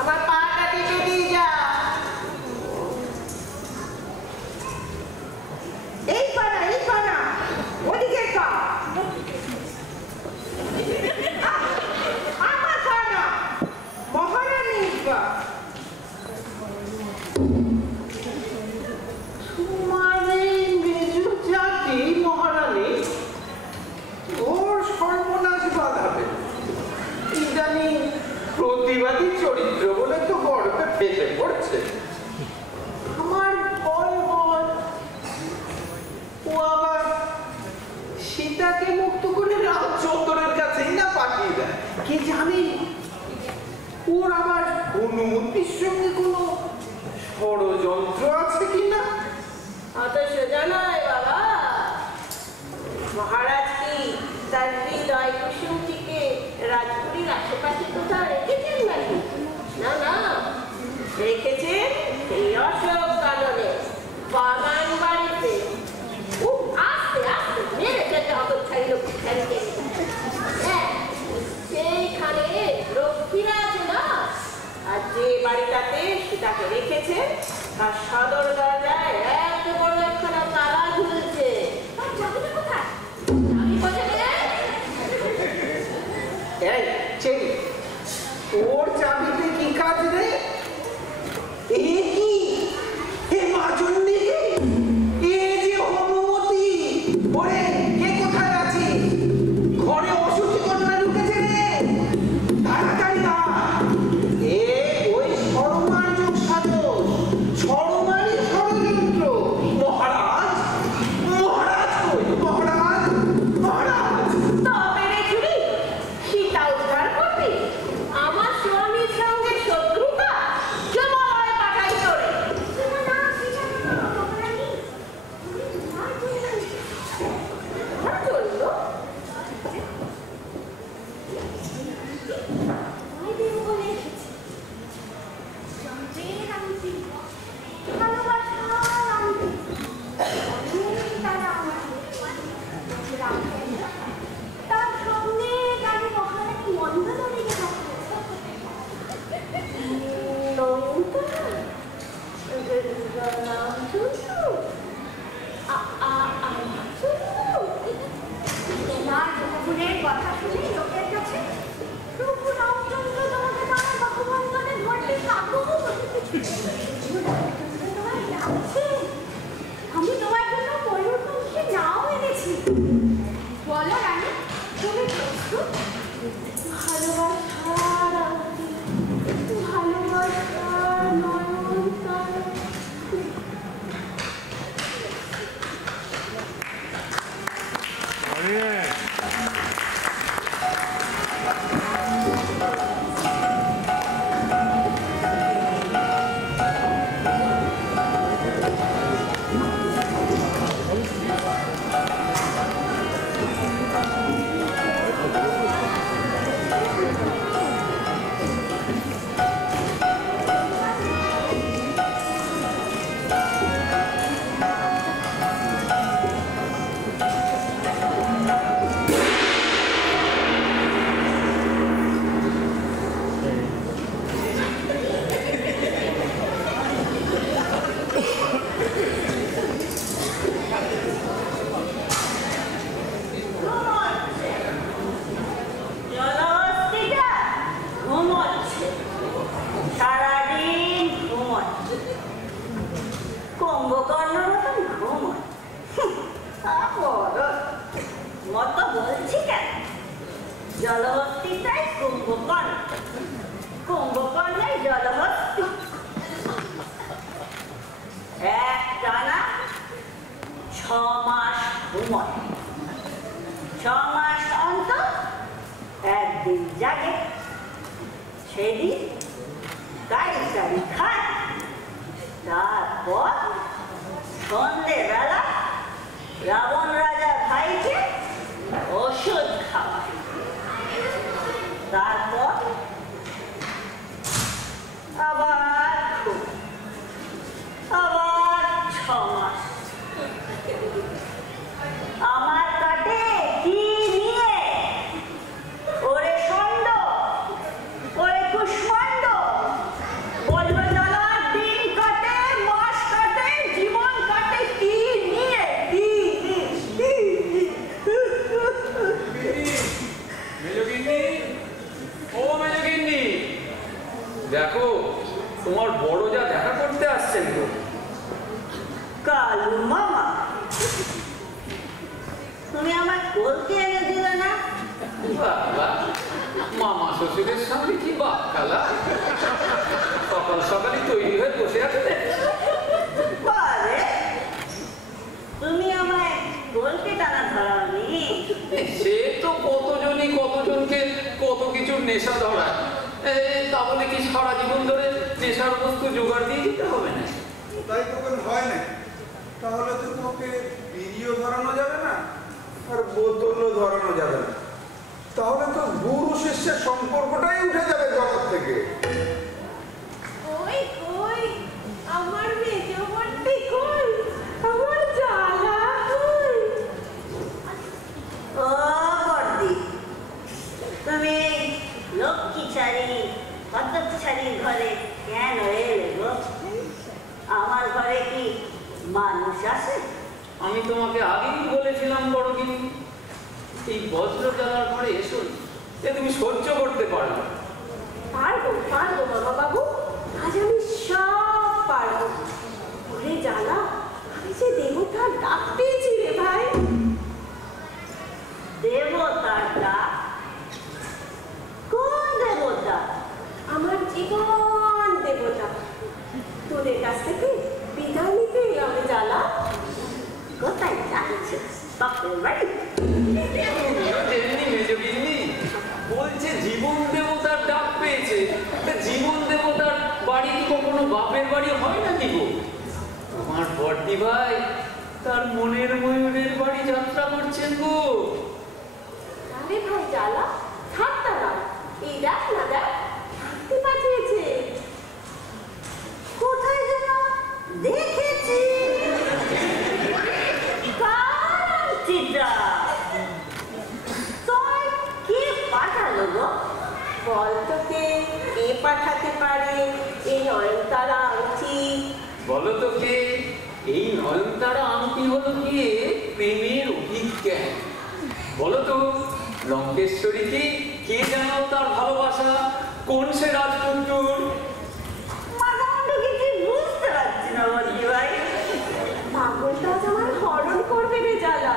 আমার পাটা টিপে দিয়ে যা। এই পানা, ওদিকে কা। আমার পানা, মহারানীর পা। তোমার এই মেজু জাতি মহারানী ওর সর্বনাশ বাঁধাবে। ইদানিং প্রতিবাদী চরিত্র বলে তো গর্বে ফেসে পড়ছে। আমার ভয় হয় ও আবার সীতাকে মুক্ত করে রামচন্দ্রের কাছেই না পাঠিয়ে দেয়। কি জানি ওর আবার অনুমতির সঙ্গে কোনো ষড়যন্ত্র আছে কিনা। অত সোজা নয় বাবা। মহারাজ কি তার হৃদয় কুসুমটিকে রাজপুরীর আশেপাশে কোথাও রেখেছেন নাকি? না না, রেখেছেন এই অশোক কাননে বাগান বাড়িতে। আস্তে আস্তে মেরে ফেলতে হবে ছাড়ি লক্ষ্মী ছাড়িতে। হ্যাঁ, সেইখানে লক্ষ্মীরা আছে না, আর যে বাড়িটাতে সীতাকে রেখেছে তার সদর দরজায় এত বড় একখানা তালা ঝুলছে। তার চাবিটা কোথায়? আমি বসে গেলে এই চেরি, ওর চাবিতে কি কাজ রে? এ কি? এ মাজন্দি, এ যে হনুমতি। ওরে, কে কোথায় আছি? ঘরে অসুচি কন্যা ঢুকেছে রে, তাড়াতাড়ি আ। এ ওই শর্মার যোগ সাজস, শর্মারই ষড়যন্ত্র। মহারাজ, মহারাজ কই? মহারাজ, মহারাজ। তবে রে চুরি, সীতা উদ্ধার করতে আমার স্বামীর সঙ্গে শত্রুতা? জলহস্তিটাই কুম্ভকর্ণ, কুম্ভকর্ণের জলহস্তি। একটানা 6 মাস ঘুমোয়, 6 মাস অন্তর একদিন জাগে, সেদিন গাড়ি খায়। তারপর সন্ধ্যেবেলা রাবণ রাজার ভাইকে ওষুধ খাওয়ায়। তারপর আবার আবার 6 মাস। আমার কাটে কি নিয়ে? ওরে ষণ্ড, ওরে কুষ্মাণ্ড, বলবে জ্বালা, দিন কাটে, মাস কাটে, জীবন কাটে কি নিয়ে? দেখো তোমার বড় যা দেখা করতে আসছেন গো। কালু মামা, তুমি আমার কোলকে এনে দিলে না? বাবা, মামা শ্বশুরের সামনে কি বাক্কালা, সকাল সকালই তৈরি হয়ে বসে আছে। পারে তুমি আমায় কোলকে টানা ধরাওনি? সে তো কতজনকে কত কিছুর নেশা ধরায়, তাহলে কি সারা জীবন ধরে নেশার বস্তু জোগাড় দিয়ে দিতে হবে না? তাই তখন হয় না, তাহলে তো তোমাকে বিড়িও ধরানো যাবে না আর বোতলও ধরানো যাবে না, তাহলে তো গুরু শিষ্যের সম্পর্কটাই উঠে যাবে জগৎ থেকে। কই কই আমার মেজবর্তি কই, আমার জ্বালা কই? ও বর্দি, তুমি লক্ষ্মীচারী কতকচারীর ঘরে কেন এলে গো? আমার ঘরে কি মানুষ আছে? আমি তোমাকে আগেই বলেছিলাম বড়গিনি, এই বজ্র জ্বালার ঘরে এসো, এ তুমি সহ্য করতে পারো। পারবো পারবো মামা বাবু, আজ আমি সব পারবো। ওরে জ্বালা, আমি যে দেবতার ডাক পেয়েছি রে ভাই। দেবতার ডাক? কোন দেবতা? আমার জীবন দেবতা, তোদের কাছ থেকে বিদায় নিতে এলাম রে জ্বালা। কোথায় যাচ্ছে? বাপের বাড়ি? তেমনি মেজগিন্নি বলছে জীবন দেবতার ডাক পেয়েছে, তা জীবন দেবতার বাড়ি কি কখনো বাপের বাড়ি হয় নাকি গো? আমার বর্দি ভাই তার মনের ময়ূরের বাড়ি যাত্রা করছেন গো। আরে ভাই জ্বালা, থাকতা না, এই দেখ না দেখ, থাকতে পাঠিয়েছে। কোথায় যেন দেখেছি। কাঞ্চিটা, তোর কে পাঠালো গো? বল তোকে কে পাঠাতে পারে এই নয়নতারা আংটি? বলো তো কে? এই নয়নতারা আংটি হলো গিয়ে প্রেমের অভিজ্ঞান। বলো তো লঙ্কেশ্বরীকে কে জানো তার ভালোবাসা? কোন সে রাজপুত্র? মাঝামাঝি কিছু বুঝতে পারছি না বলছি ভাই। পাগলটা আজ আমার হরণ করবে রে জ্বালা।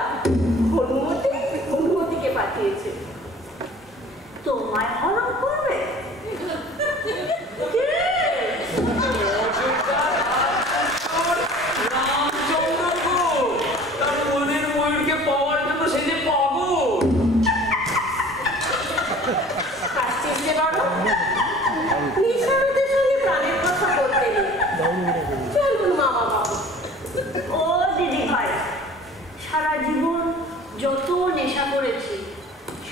হনুমতিকে পাঠিয়েছে। তোমায় হরণ করবে? কে? রামচন্দ্র গো, তার মনের ময়ূরকে পাওয়ার জন্য সে যে পাগল। আসছিস রে বড়, নিঃস্বার্থের সঙ্গে প্রাণের কথা বলতে নেই। চলুন মামা বাবু। ও দিদি ভাই, সারা জীবন যত নেশা করেছি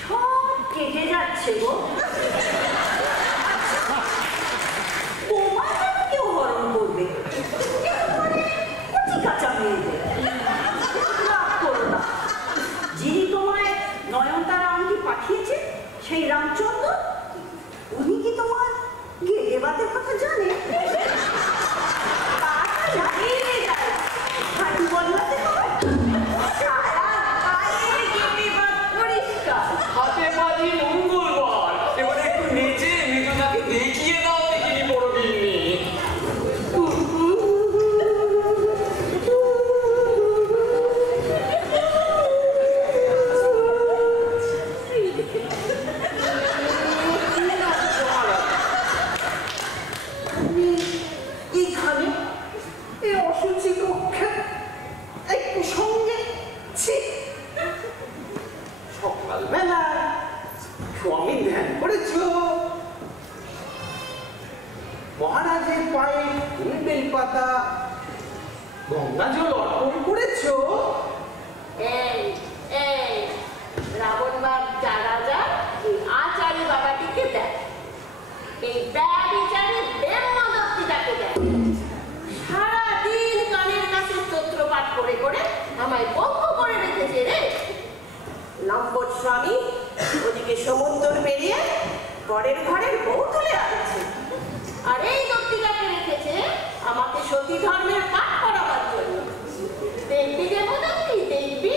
সব কেটে যাচ্ছে গো। তোমায় কেন কেউ হরণ করবে? একেবারে কচি কাঁচা মেয়েদের। রাগ করো না, যিনি তোমায় নয়নতারা আংটি পাঠিয়েছে সেই রামচন্দ্র, উনি কি তোমার গেটে বাতের কথা জানে? জানি রে জ্বালা, হাঁটু বদলাতে হয়। সারা গায়ে গেটে বাত পরিষ্কার। হাতে বাজি মঙ্গলবার, এবারে একটু নেচে মেজদাকে দেখিয়ে দাও দেখিনি বড় গিন্নি। পাতা গঙ্গা জল অর্পণ করেছো? এই এই রাবণ বাপ যা রাজা এই আচার্য বাবাটিকে দেয়, এই ব্যভিচারে ব্রহ্মদত্তিটাকে দেয়। সারাদিন কানের কাছে স্তোত্র পাঠ করে করে আমায় বঙ্গ করে রেখেছে রে। লম্বট স্বামী ওদিকে সমুদ্র পেরিয়ে পরের ঘরের বউ তুলে আনছে, আর এই দত্তিকাকে রেখেছে আমাকে সতী ধর্মের পাঠ করাবার জন্য। দেখবি দেবদত্তি, দেখবি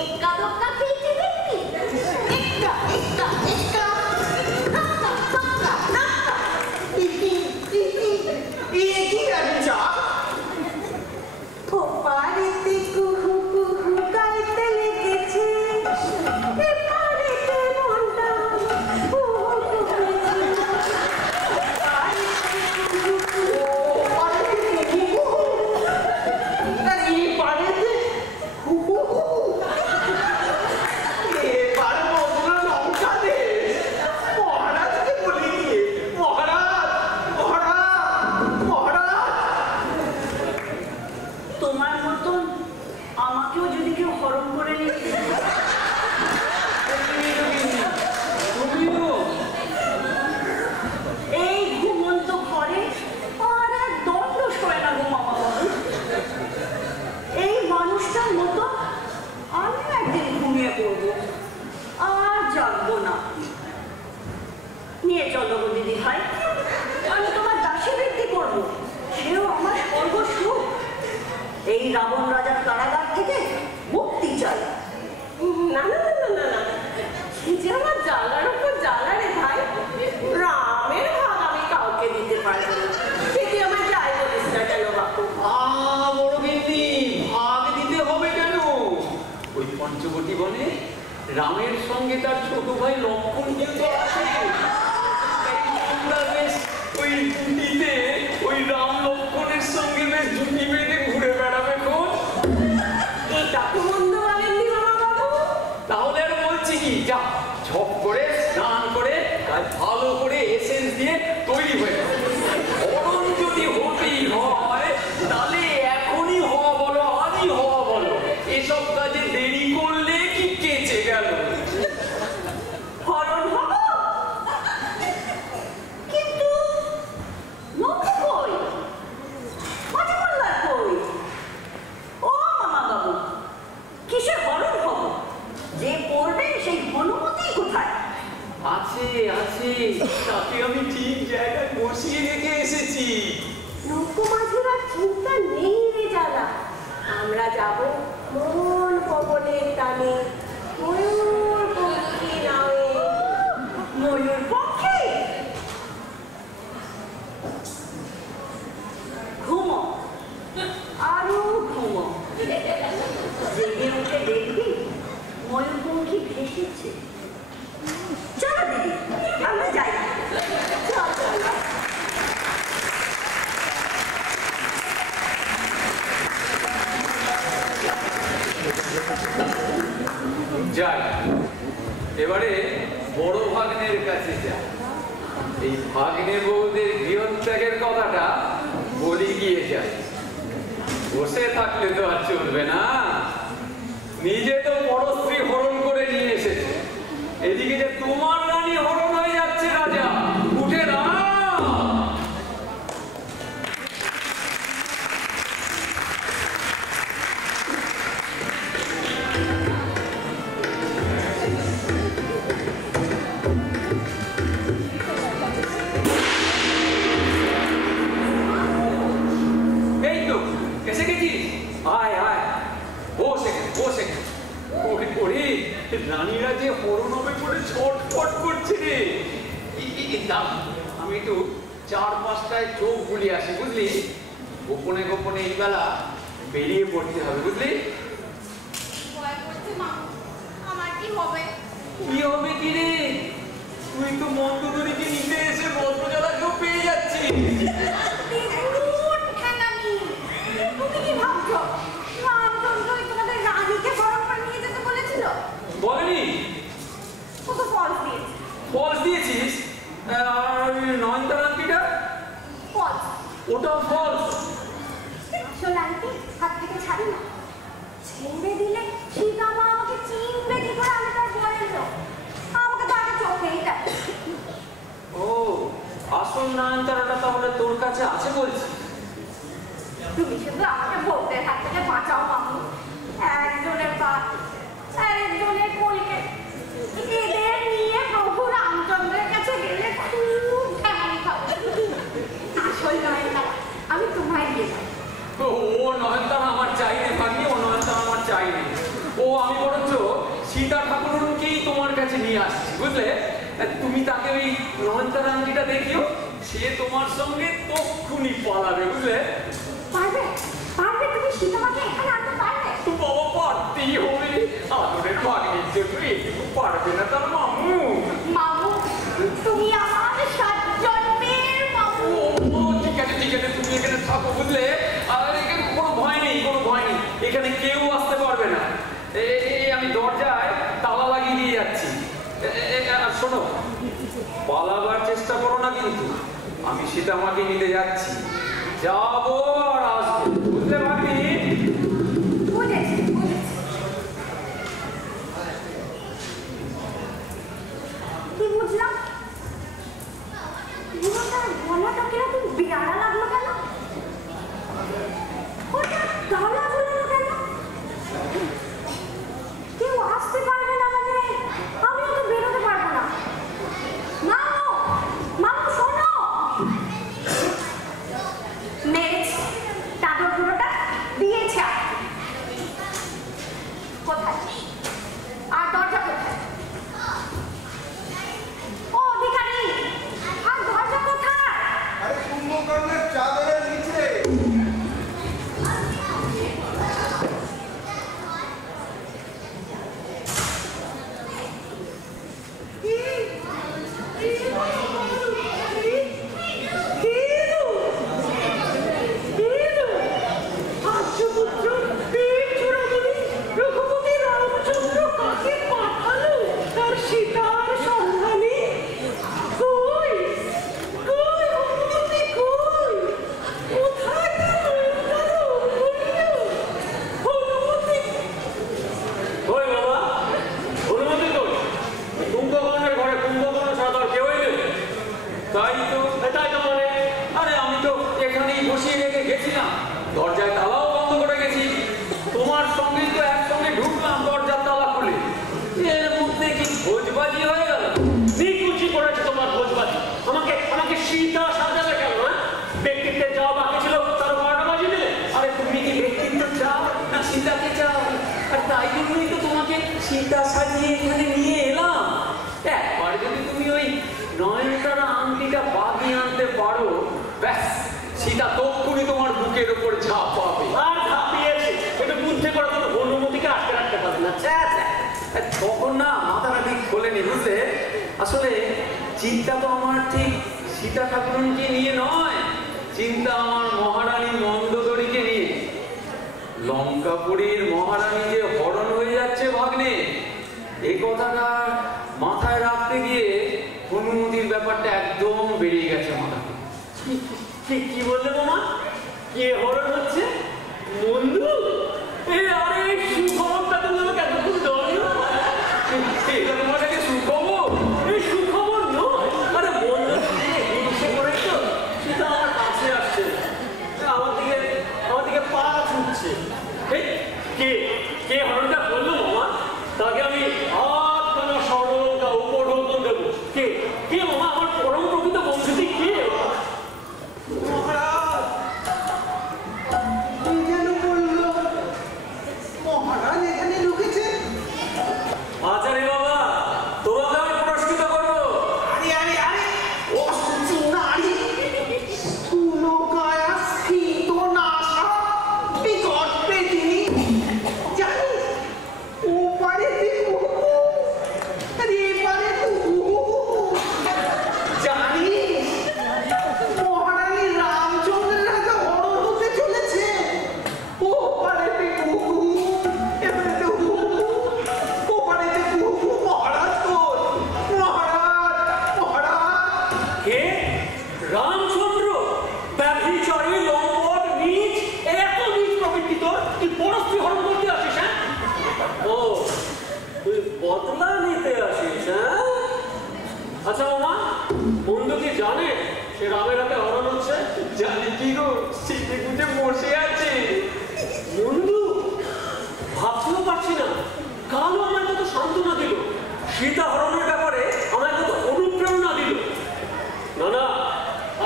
এক্কা দক্কা খেয়েছে, দেখবি এক্কা এক্কা এক্কা দক্কা দক্কা দক্কা ইতি ইতি। কি ব্যভিচার! ওপারেতে কুহু কুহু গাইতে লেগেছে, এপারেতে মনটা কুহু কুহু। তোমার মতন আমাকেও যদি কেউ হরণ করে নিতে, এই ঘুমন্ত ঘরে আর এক দণ্ড সয় না গো মামা বাবু। এই মানুষটার মতো আমি একদিন ঘুমিয়ে পড়বো, আর জাগবো না। নিয়ে চলো গো দিদি ভাই, আমি তোমার দাসী বৃত্তি করবো, সেও আমার সর্বসুখ। এই রাবণ রাজার কারাগার থেকে মুক্তি চাই। না না না না না, সে যে আমার জ্বালার উপর জ্বালা রে ভাই। রামের ভাগ আমি কাউকে দিতে পারবো না, সে তুই আমার যাই বলিস না কেন বাপু। বড় গিন্নি, ভাগ দিতে হবে কেন? ওই পঞ্চবটী বনে রামের সঙ্গে তার ছোট ভাই লক্ষ্মণ কিন্তু আছে। তোমরা বেশ ওই জুটিতে ওই রাম লক্ষ্মণের সঙ্গে বেশ জুটি বেঁধে ঘুরে বেড়াবে খোঁজ। এটা তো মন্দ বলেননি মামা বাবু। তাহলে আর বলছি কি, যা ঝপ করে স্নান করে ভালো করে এসেন্স দিয়ে তৈরি হয়ে যাবে। হরণ যদি হতেই হয় তাহলে এখনই হওয়া বলো, আজই হওয়া বলো। এসব কাজে দেরি করলে কি কেচে গেল। হরণ হব, কিন্তু লক্ষ্য কই, মাঝিমোল্লার কই? ও মামা বাবু, কিসের হরণ হব? যে পড়বে সেই হনুমতি কোথায়? আছে আছে, তাকে আমি ঠিক জায়গায় বসিয়ে রেখে এসেছি। নৌকোমাঝিরা চিন্তা নেই রে জ্বালা। আমরা যাব মন পবনের টানে, ময়ূর পঙ্খী নামে। ময়ূর পক্ষে ঘুমো, আরো ঘুমো। জেগে উঠে দেখবি ময়ূরপঙ্খী ভেসেছে। চলো দিদি, আমরা যাই। চল চল। যাই, এবারে বড় ভাগ্নের কাছে যাই। এই ভাগ্নে বউদের গৃহত্যাগের কথাটা বলি গিয়ে যায়। বসে থাকলে তো আর চলবে না, নিজে তো বড় স্ত্রী হরণ করে নিয়ে এসেছে, এদিকে যে তোমার রানী হরণ হয়ে যাচ্ছে। রাজা উঠে দাঁড়া। এই তো এসে গেছিস, আয় আয়, বসে বসে। ওরে ওরে, রানীরা যে হরণ হবে করে ছটফট করছে রে। দাঁড়া, আমি একটু 4-5টায় চোখ বুলিয়ে আসি, বুঝলি? গোপনে গোপনে এই বেলা বেরিয়ে পড়তে হবে, বুঝলি? ভয় করছে মা, আমার কি হবে? কি হবে কি রে? তুই তো মন্দোদরীকে নিতে এসে বজ্রজ্বালাকেও পেয়ে যাচ্ছিস। তুমি কি ভাবছো রামচন্দ্রই তোমাদের রানীকে বরণ করে নিয়ে যেতে বলেছিল? বলেনি? ও তো ফলস দিয়েছে। ফলস দিয়েছিস? আর নয়নতারা আংটিটা? ফলস। ওটাও ফলস। হাত থেকে ছাড়ি না। ছেড়ে দিলে সীতা মা আমাকে চিনবে কি করে? আমি তার বরের লোক, আমাকে তো আগে চোখেই দেখে। ও, আসল নয়নতারাটা তাহলে তোর কাছে আছে বলছি? তুমি শুধু আমাকে ভূতের হাত থেকে বাঁচাও মামু। একজনের পা আরেকজনের কোলকে, এদের নিয়ে প্রভু রামচন্দ্রের কাছে গেলে খুব ঠেকানি খাবো। আসল নয়নতারা আমি তোমায় দিয়ে যাবো। ও নয়নতারা আমার চাই নে ভাগ্নি, ও নয়নতারা আমার চাই নে। ও আমি বরঞ্চ সীতা ঠাকুরকেই তোমার কাছে নিয়ে আসছি, বুঝলে? তুমি তাকে ওই নয়নতারা আংটিটা দেখিও, সে তোমার সঙ্গে তক্ষুনি পালাবে, বুঝলে? পারবে পারবে, তুমি সীতা মাকে এখানে আনতে পারবে? বাবা পারতেই হবে, আদরের ভাগ্নির জন্য এটুকু পারবে না তার মামু? মামু তুমি আমার 7 জন্মের মামু। ও ঠিক আছে ঠিক আছে, তুমি এখানে থাকো, বুঝলে? আর এখানে কোনো ভয় নেই, কোনো ভয় নেই, এখানে কেউ আসতে পারবে না। আমি দরজায় তালা লাগিয়ে দিয়ে যাচ্ছি। আর শোনো, পালাবার চেষ্টা করো না কিন্তু, আমি সীতা মাকে নিতে যাচ্ছি, যাবো আর আসবো, বুঝলে ভাগ্নি? বুঝেছি বুঝেছি। কি বুঝলাম? তার গলাটা কিরকম বিড়ালা লাগলো কেন? ওটা গলা ঝুলানো কেন? কেউ আসতে পারবে না মানে আমিও তো বেরোতে পারবো না। মামু মামু শোনো, মেরেছে চাদর গুলোটা দিয়েছে। কোথায়? আর দরজা কোথায়? ও অধিকারী, আর দরজা কোথায়? আরে কুম্ভকর্ণের চাদরের নিচে। ওই বাবা, অনুমতি তো কুম্ভকর্ণের ঘরে কুম্ভকর্ণ ছাড়া তো কেউই নেই। তাই তো মানে আরে আমি তো এখানেই বসিয়ে রেখে গেছিলাম, দরজায় তালাও বন্ধ করে গেছি, তোমার সঙ্গেই তো একসঙ্গে ঢুকলাম দরজার তালা খুলে, এর মধ্যে কি ভোজবাজি হয়ে গেল? নিকুচি করেছে তোমার ভোজবাজি। আমাকে সীতা সাজাবে কেন? ব্যক্তিত্বের যাওয়া বাকি ছিল, তার 12টা বাজিয়ে দিলে। আরে তুমি কি ব্যক্তিত্ব চাও না সীতাকে চাও? আর তাই জন্যই তো তোমাকে সীতা সাজিয়ে এখানে নিয়ে এলাম। একবার যদি তুমি ওই নয়নতারা আংটিটা বাগিয়ে আনতে পারো, ব্যাস সীতা তক্ষুনি তোমার বুকের ওপর ঝাঁপ পাবে। আর ঝাঁপিয়েছে, একটু বুদ্ধি করে তো অনুমতিকে আটকে রাখতে পারে না। তখন না মাথাটা ঠিক খোলেনি, বুঝলে? আসলে চিন্তা তো আমার ঠিক সীতা ঠাকুরকে নিয়ে নয়, চিন্তা আমার মহারানী মন্দোদরীকে নিয়ে। লঙ্কাপুরীর মহারানী যে হরণ হয়ে যাচ্ছে ভাগ্নে, এই কথাটা মাথায় রাখতে গিয়ে অনুমতির ব্যাপারটা একদম বেরিয়ে গেছে মাথা থেকে। কি বললে মামা? কে হরণ হচ্ছে? বন্ধু? আরে সুখবরটা তুমি আমাকে এতক্ষণ দাওনি? এটা তোমার কাছে সুখবর? এই সুখবর নয়, আরে বন্ধু হিংসে করে তো সেটা আমার কাছে আসছে, আমার দিকে পা ছুটছে। কে হরণটা বললো মামা? তাকে আমি আত্মনা স্বর্ণলঙ্কা উপঢৌকন দেবো। কে মামা? আমার পরম প্রকৃত বন্ধুটি কে? মহারাজ, কি যেন বললো? মহারাজ এখানে ঢুকেছে? আচারে বাবা, তোমাকে আমি পুরস্কৃত করবো। আরে আরে আরে, অসুচ নারী, স্থূলকায়া স্ফীত নাসা, বিকট পেটিনী। জানিস, ওপারে তুই আর এপারে তুই। আচ্ছা মামা, বন্ধু কি জানে সে রামের হাতে হরণ হচ্ছে? জানি কি গো, শীতে গুটে বসে আছে। বন্ধু ভাবতেও পারছি না, কালও আমার কত সান্ত্বনা দিল, সীতা হরণের ব্যাপারে আমার কত অনুপ্রেরণা দিল। না না,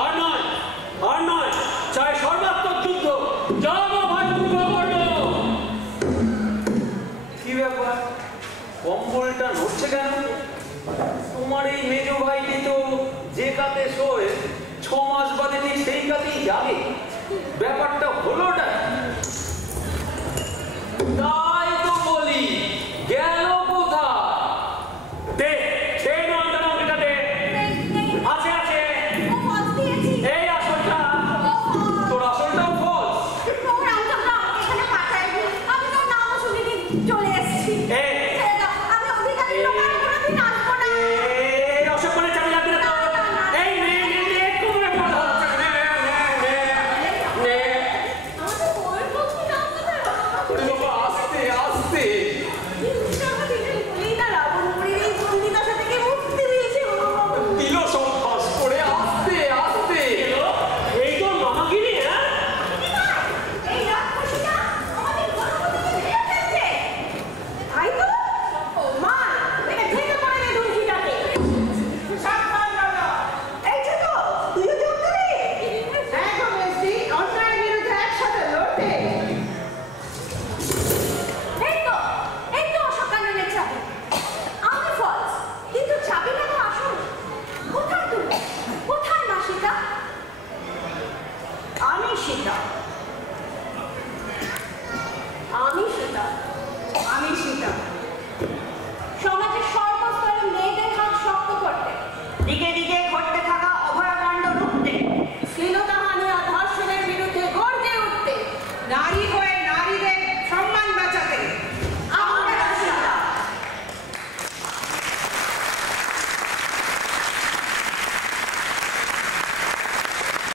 আর নয়, আর নয়, চাই সর্বাত্মক যুদ্ধ। যাবো ভাই, কি ব্যাপার, কম্বলটা নড়ছে কেন? তোমার এই মেজ ভাইটি তো যে কাতে শোয় 6 মাস বাদে ঠিক সেই কাতেই যাবে। ব্যাপারটা হলোটা